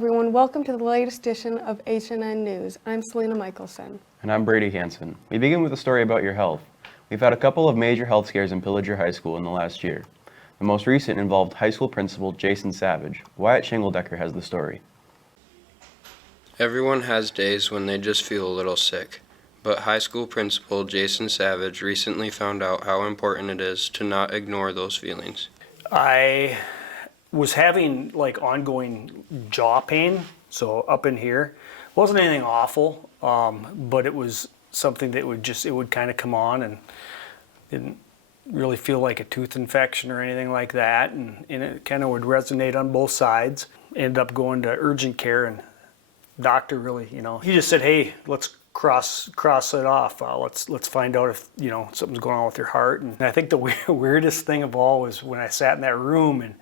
everyone, welcome to the latest edition of HNN News. I'm Selena Michelson. And I'm Brady Hansen. We begin with a story about your health. We've had a couple of major health scares in Pillager High School in the last year. The most recent involved high school principal Jason Savage. Wyatt Shingledecker has the story. Everyone has days when they just feel a little sick, but high school principal Jason Savage recently found out how important it is to not ignore those feelings. I was having like ongoing jaw pain, so up in here. It wasn't anything awful, but it was something that would kind of come on and didn't really feel like a tooth infection or anything like that, and it kind of would resonate on both sides. Ended up going to urgent care, and doctor really, he just said, hey, let's cross it off. Let's find out if something's going on with your heart. And I think the weirdest thing of all was when I sat in that room and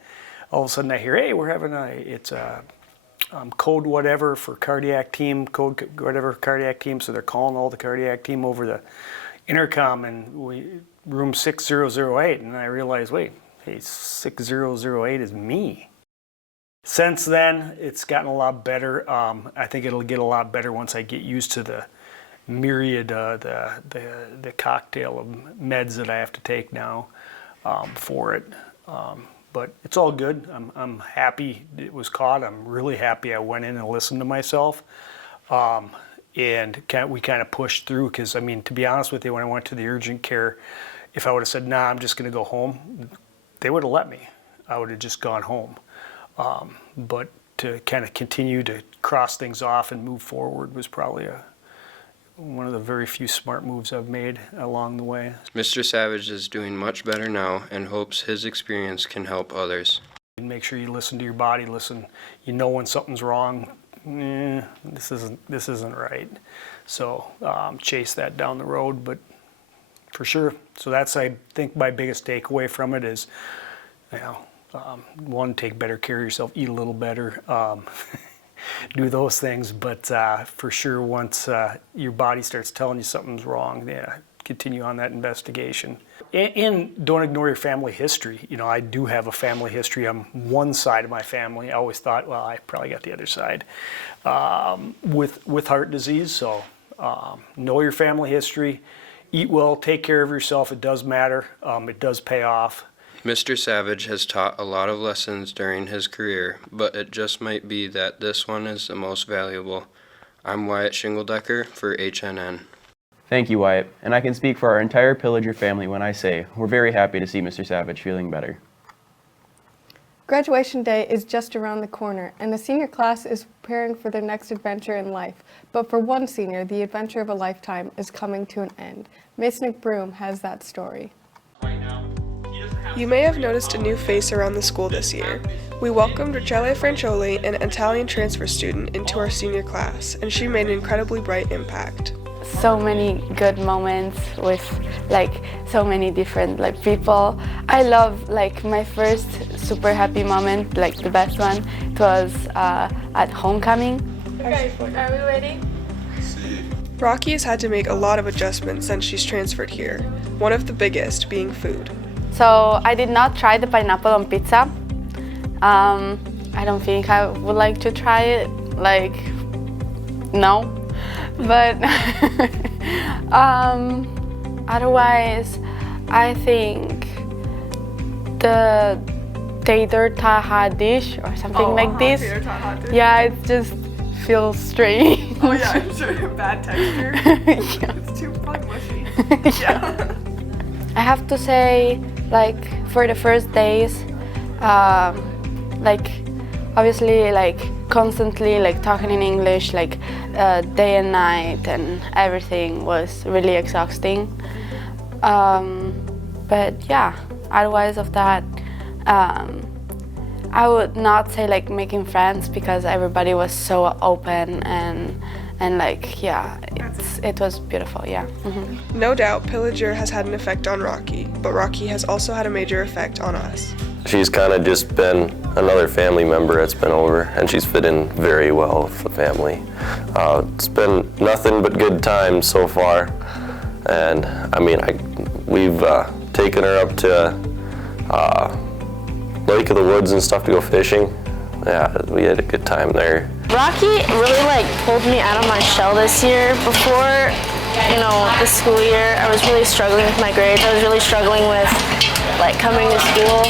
all of a sudden I hear, hey, we're having it's a code whatever for cardiac team, code whatever cardiac team. So they're calling all the cardiac team over the intercom, and room 6008. And I realized, wait, hey, 6008 is me. Since then, it's gotten a lot better. I think it'll get a lot better once I get used to the myriad, the cocktail of meds that I have to take now for it. But it's all good. I'm happy it was caught. I'm really happy I went in and listened to myself. And we kind of pushed through, because, I mean, to be honest with you, when I went to the urgent care, if I would have said, nah, I'm just going to go home, they would have let me. I would have just gone home. But to kind of continue to cross things off and move forward was probably one of the very few smart moves I've made along the way. Mr. Savage is doing much better now and hopes his experience can help others. Make sure you listen to your body. Listen, when something's wrong. This isn't right. So chase that down the road, but for sure. So that's, I think, my biggest takeaway from it is, one, take better care of yourself, eat a little better, do those things. But for sure, once your body starts telling you something's wrong, continue on that investigation. And don't ignore your family history. I do have a family history on one side of my family. I always thought, well, I probably got the other side with heart disease. So know your family history, eat well, take care of yourself. It does matter. It does pay off. Mr. Savage has taught a lot of lessons during his career, but it just might be that this one is the most valuable. I'm Wyatt Shingledecker for HNN. Thank you, Wyatt. And I can speak for our entire Pillager family when I say we're very happy to see Mr. Savage feeling better. Graduation day is just around the corner, and the senior class is preparing for their next adventure in life. But for one senior, the adventure of a lifetime is coming to an end. Mason McBroom has that story. You may have noticed a new face around the school this year. We welcomed Rachele Francioli, an Italian transfer student, into our senior class, and she made an incredibly bright impact. So many good moments with so many different people. I love my first super happy moment, the best one. It was at homecoming. Okay, are we ready? Rocky has had to make a lot of adjustments since she's transferred here, one of the biggest being food. So I did not try the pineapple on pizza. I don't think I would like to try it, no. But otherwise, I think the tater taha dish or something like this. Yeah, it just feels strange. Oh yeah, I'm sure. Bad texture. Yeah. It's too fucking mushy. Yeah. I have to say, for the first days, obviously, constantly, talking in English, day and night, and everything was really exhausting. But yeah, otherwise of that, I would not say making friends, because everybody was so open and it was beautiful, yeah. Mm-hmm. No doubt, Pillager has had an effect on Rocky, but Rocky has also had a major effect on us. She's kind of just been another family member that's been over, and she's fit in very well with the family. It's been nothing but good times so far, and we've taken her up to Lake of the Woods and stuff to go fishing. yeah, we had a good time there. Rocky really pulled me out of my shell this year. Before, the school year, I was really struggling with my grades. I was really struggling with coming to school.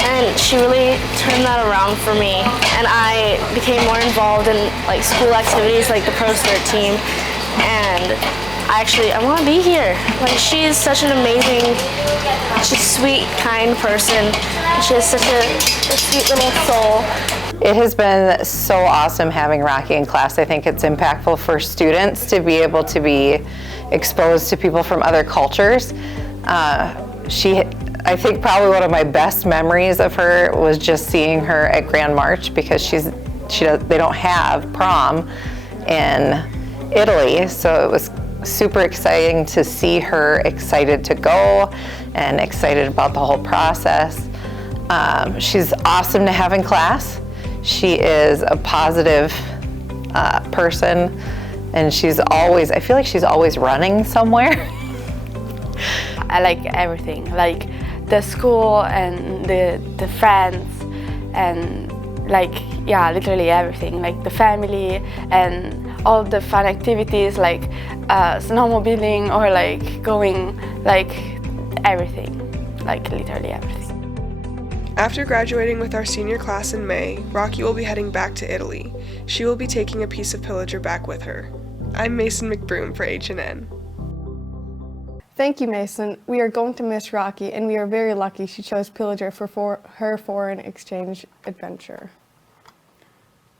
And she really turned that around for me. And I became more involved in school activities like the Pro Start team. And I want to be here. She's such an amazing, she's a sweet, kind person. She has such a sweet little soul. It has been so awesome having Rocky in class. I think it's impactful for students to be able to be exposed to people from other cultures. I think probably one of my best memories of her was just seeing her at Grand March, because they don't have prom in Italy, so it was super exciting to see her excited to go and excited about the whole process. She's awesome to have in class. She is a positive person, and I feel like she's always running somewhere. I like everything, like the school and the friends and literally everything, like the family and all the fun activities like snowmobiling or going everything, literally everything. After graduating with our senior class in May, Rocky will be heading back to Italy. She will be taking a piece of Pillager back with her. I'm Mason McBroom for HNN. Thank you, Mason. We are going to miss Rocky, and we are very lucky she chose Pillager for her foreign exchange adventure.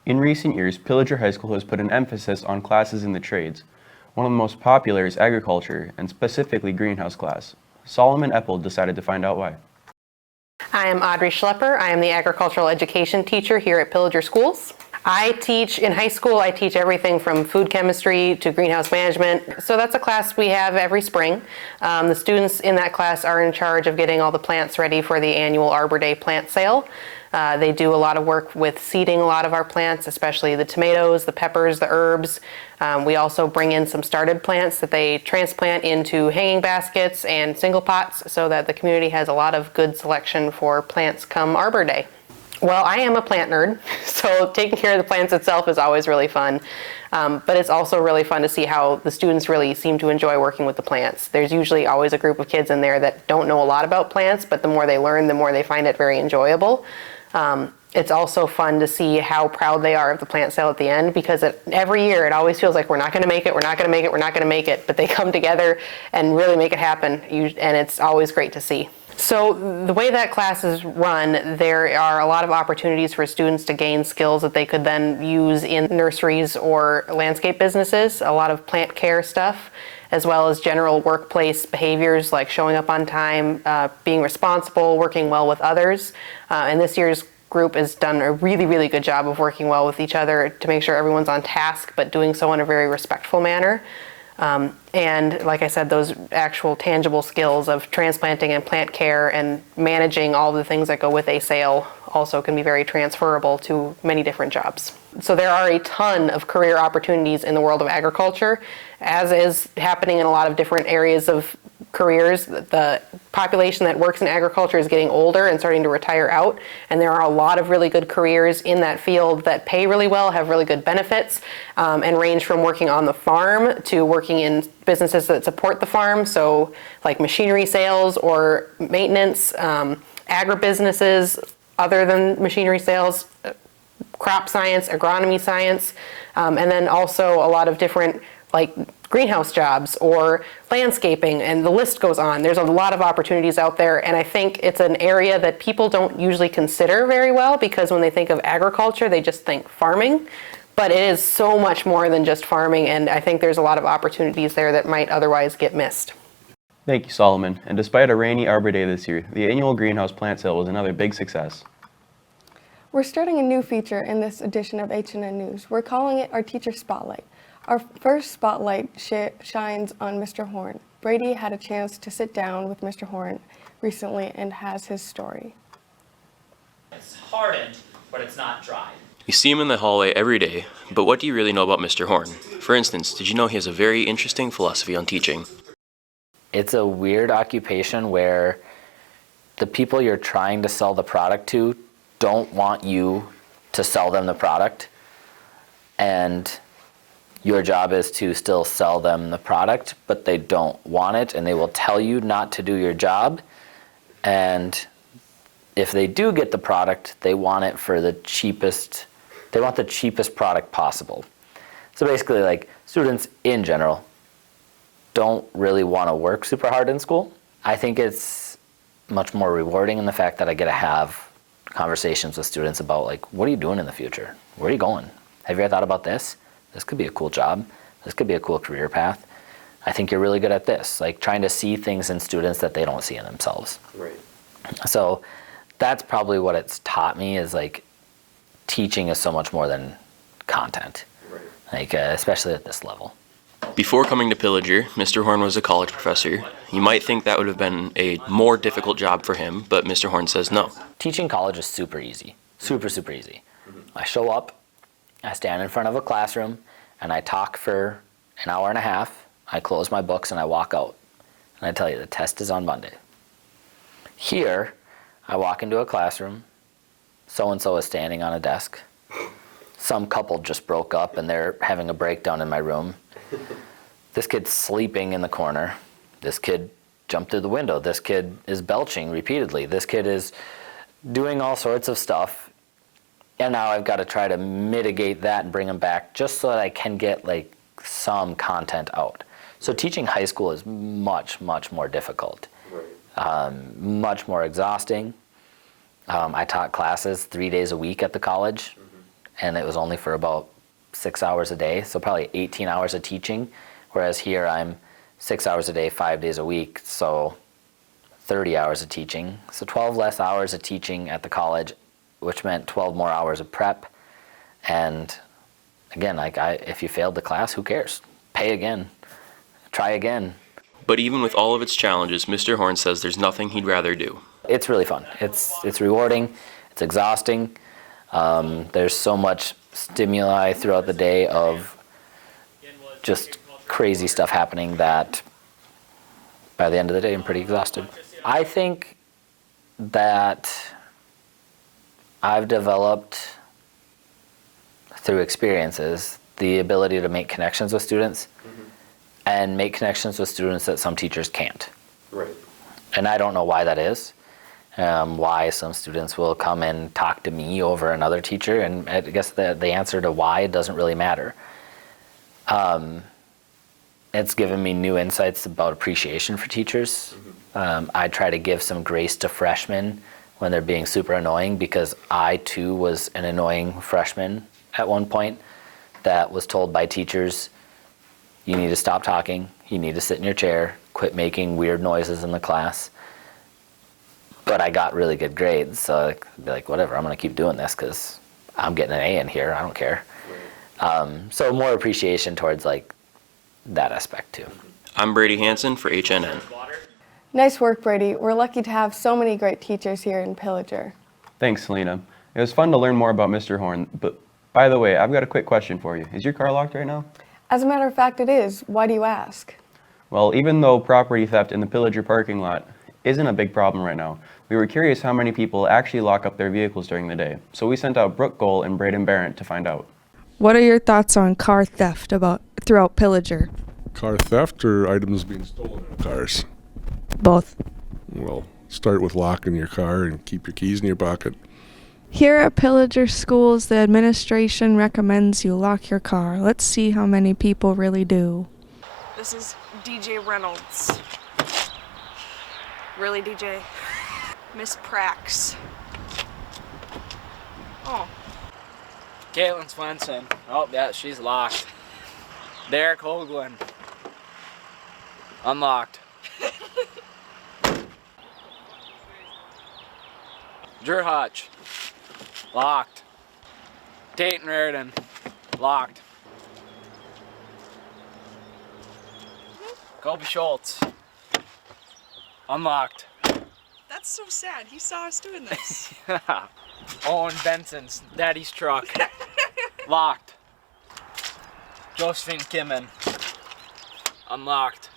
In recent years, Pillager High School has put an emphasis on classes in the trades. One of the most popular is agriculture, and specifically greenhouse class. Solomon Eppel decided to find out why. I am Audrey Schlepper. I am the agricultural education teacher here at Pillager Schools. I teach in high school. I teach everything from food chemistry to greenhouse management. So that's a class we have every spring. The students in that class are in charge of getting all the plants ready for the annual Arbor Day plant sale. They do a lot of work with seeding a lot of our plants, especially the tomatoes, the peppers, the herbs. We also bring in some started plants that they transplant into hanging baskets and single pots so that the community has a lot of good selection for plants come Arbor Day. Well, I am a plant nerd, so taking care of the plants itself is always really fun. But it's also really fun to see how the students really seem to enjoy working with the plants. There's usually always a group of kids in there that don't know a lot about plants, but the more they learn, the more they find it very enjoyable. It's also fun to see how proud they are of the plant sale at the end, because every year it always feels like we're not going to make it, we're not going to make it, we're not going to make it, but they come together and really make it happen, and it's always great to see. So the way that class is run, there are a lot of opportunities for students to gain skills that they could then use in nurseries or landscape businesses, a lot of plant care stuff, as well as general workplace behaviors like showing up on time, being responsible, working well with others. And this year's group has done a really, really good job of working well with each other to make sure everyone's on task, but doing so in a very respectful manner. And like I said, those actual tangible skills of transplanting and plant care and managing all the things that go with a sale also can be very transferable to many different jobs. So there are a ton of career opportunities in the world of agriculture, as is happening in a lot of different areas of careers. The population that works in agriculture is getting older and starting to retire out, and there are a lot of really good careers in that field that pay really well, have really good benefits, and range from working on the farm to working in businesses that support the farm, so like machinery sales or maintenance, agribusinesses other than machinery sales, crop science, agronomy science, and then also a lot of different like greenhouse jobs or landscaping, and the list goes on. There's a lot of opportunities out there, and I think it's an area that people don't usually consider very well, because when they think of agriculture, they just think farming, but it is so much more than just farming, and I think there's a lot of opportunities there that might otherwise get missed. Thank you, Solomon. And despite a rainy Arbor Day this year, the annual greenhouse plant sale was another big success. We're starting a new feature in this edition of HNN News. We're calling it our Teacher Spotlight. Our first spotlight shines on Mr. Horn. Brady had a chance to sit down with Mr. Horn recently and has his story. It's hardened, but it's not dry. You see him in the hallway every day, but what do you really know about Mr. Horn? For instance, did you know he has a very interesting philosophy on teaching? It's a weird occupation where the people you're trying to sell the product to don't want you to sell them the product, and your job is to still sell them the product, but they don't want it, and they will tell you not to do your job. And if they do get the product, they want it for the cheapest, they want the cheapest product possible. So basically, like, students in general don't really want to work super hard in school. I think it's much more rewarding in the fact that I get to have conversations with students about, like, what are you doing in the future? Where are you going? Have you ever thought about this? This could be a cool job. This could be a cool career path. I think you're really good at this. Like, trying to see things in students that they don't see in themselves. Right. So that's probably what it's taught me, is like, teaching is so much more than content. Right. Like, especially at this level. Before coming to Pillager, Mr. Horn was a college professor. You might think that would have been a more difficult job for him, but Mr. Horn says no. Teaching college is super easy. Super, super easy. I show up, I stand in front of a classroom, and I talk for an hour and a half. I close my books and I walk out. And I tell you, the test is on Monday. Here, I walk into a classroom, so-and-so is standing on a desk. Some couple just broke up and they're having a breakdown in my room. This kid's sleeping in the corner. This kid jumped through the window. This kid is belching repeatedly. This kid is doing all sorts of stuff. And now I've got to try to mitigate that and bring them back just so that I can get, like, some content out. So teaching high school is much, much more difficult. Right. Much more exhausting. I taught classes 3 days a week at the college, and it was only for about 6 hours a day, so probably 18 hours of teaching, whereas here I'm 6 hours a day, 5 days a week, so 30 hours of teaching. So 12 less hours of teaching at the college, which meant 12 more hours of prep. And again, like, if you failed the class, who cares? Pay again, try again. But even with all of its challenges, Mr. Horn says there's nothing he'd rather do. It's really fun. It's rewarding, it's exhausting. There's so much stimuli throughout the day of just crazy stuff happening that by the end of the day I'm pretty exhausted. I think that I've developed through experiences the ability to make connections with students and make connections with students that some teachers can't. Right. And I don't know why that is. Why some students will come and talk to me over another teacher, and I guess the answer to why doesn't really matter. It's given me new insights about appreciation for teachers. I try to give some grace to freshmen when they're being super annoying, because I too was an annoying freshman at one point that was told by teachers, you need to stop talking, you need to sit in your chair, quit making weird noises in the class. But I got really good grades, so I'd be like, whatever, I'm gonna keep doing this because I'm getting an A in here, I don't care. So more appreciation towards, like, that aspect too. I'm Brady Hansen for HNN. Nice work, Brady. We're lucky to have so many great teachers here in Pillager. Thanks, Selena. It was fun to learn more about Mr. Horn, but by the way, I've got a quick question for you. Is your car locked right now? As a matter of fact, it is. Why do you ask? Well, even though property theft in the Pillager parking lot isn't a big problem right now, we were curious how many people actually lock up their vehicles during the day. So we sent out Brooke Gohl and Braden Barrett to find out. What are your thoughts on car theft throughout Pillager? Car theft or items being stolen in cars? Both. Well, start with locking your car and keep your keys in your pocket. Here at Pillager Schools, the administration recommends you lock your car. Let's see how many people really do. This is DJ Reynolds. Really, DJ? Miss Prax. Oh. Caitlin Swenson. Oh, yeah, she's locked. Derek Hoagland. Unlocked. Drew Hutch. Locked. Tate and Raridan. Locked. Kobe Schultz. Unlocked. That's so sad. He saw us doing this. Owen Benson's daddy's truck. Locked. Josephine Kimmen. Unlocked.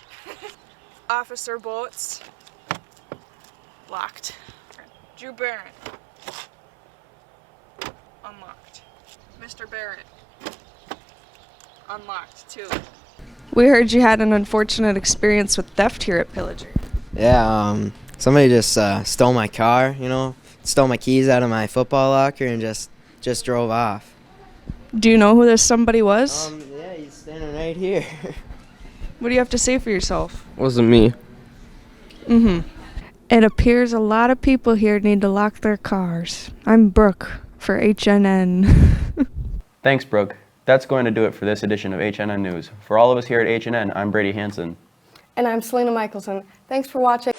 Officer Boats. Locked. Drew Barron. Unlocked. Mr. Barrett. Unlocked, too. We heard you had an unfortunate experience with theft here at Pillager. Yeah, somebody just stole my car, stole my keys out of my football locker and just drove off. Do you know who this somebody was? Yeah, he's standing right here. What do you have to say for yourself? Wasn't me. It appears a lot of people here need to lock their cars. I'm Brooke for HNN. Thanks, Brooke. That's going to do it for this edition of HNN News. For all of us here at HNN, I'm Brady Hansen. And I'm Selena Michelson. Thanks for watching.